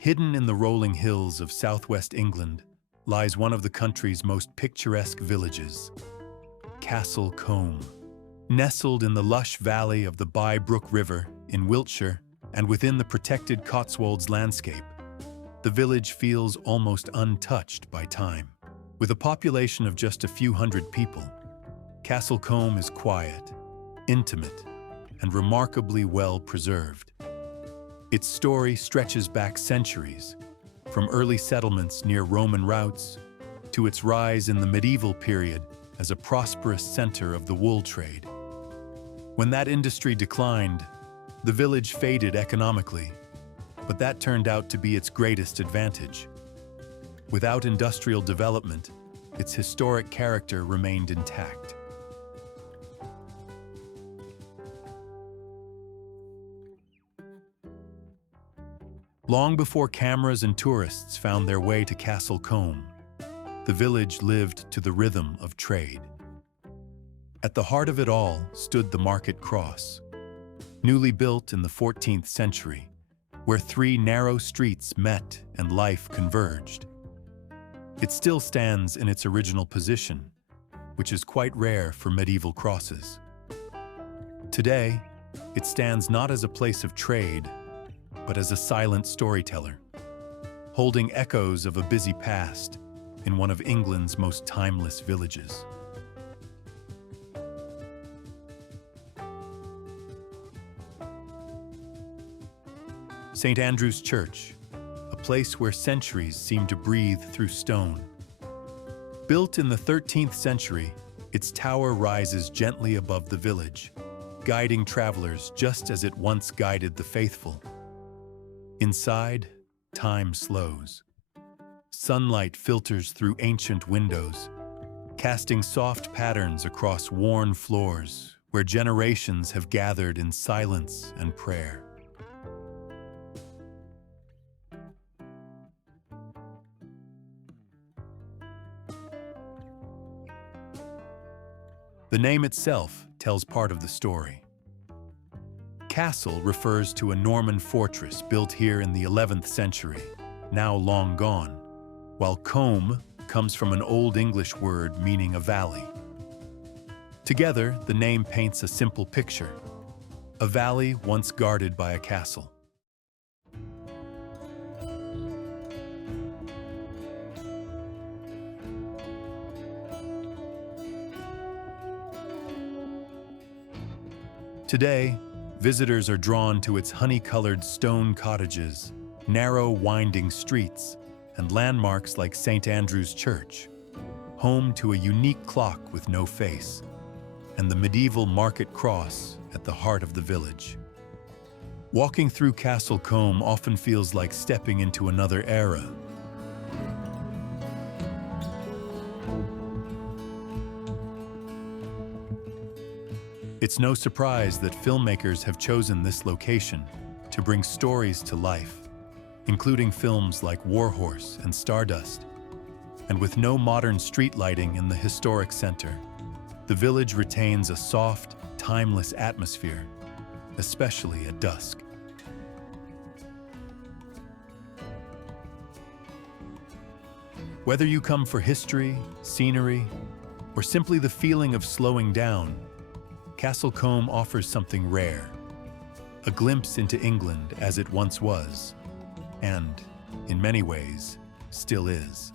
Hidden in the rolling hills of southwest England lies one of the country's most picturesque villages, Castle Combe. Nestled in the lush valley of the Brook River in Wiltshire and within the protected Cotswolds landscape, the village feels almost untouched by time. With a population of just a few hundred people, Castle Combe is quiet, intimate, and remarkably well preserved. Its story stretches back centuries, from early settlements near Roman routes to its rise in the medieval period as a prosperous center of the wool trade. When that industry declined, the village faded economically, but that turned out to be its greatest advantage. Without industrial development, its historic character remained intact. Long before cameras and tourists found their way to Castle Combe, the village lived to the rhythm of trade. At the heart of it all stood the Market Cross, newly built in the 14th century, where three narrow streets met and life converged. It still stands in its original position, which is quite rare for medieval crosses. Today, it stands not as a place of trade, but as a silent storyteller, holding echoes of a busy past in one of England's most timeless villages. St. Andrew's Church, a place where centuries seem to breathe through stone. Built in the 13th century, its tower rises gently above the village, guiding travelers just as it once guided the faithful. Inside, time slows. Sunlight filters through ancient windows, casting soft patterns across worn floors where generations have gathered in silence and prayer. The name itself tells part of the story. Castle refers to a Norman fortress built here in the 11th century, now long gone, while combe comes from an Old English word meaning a valley. Together, the name paints a simple picture: a valley once guarded by a castle. Today, visitors are drawn to its honey-colored stone cottages, narrow winding streets, and landmarks like St. Andrew's Church, home to a unique clock with no face, and the medieval Market Cross at the heart of the village. Walking through Castle Combe often feels like stepping into another era. It's no surprise that filmmakers have chosen this location to bring stories to life, including films like Warhorse and Stardust. And with no modern street lighting in the historic center, the village retains a soft, timeless atmosphere, especially at dusk. Whether you come for history, scenery, or simply the feeling of slowing down, Castle Combe offers something rare, a glimpse into England as it once was, and, in many ways, still is.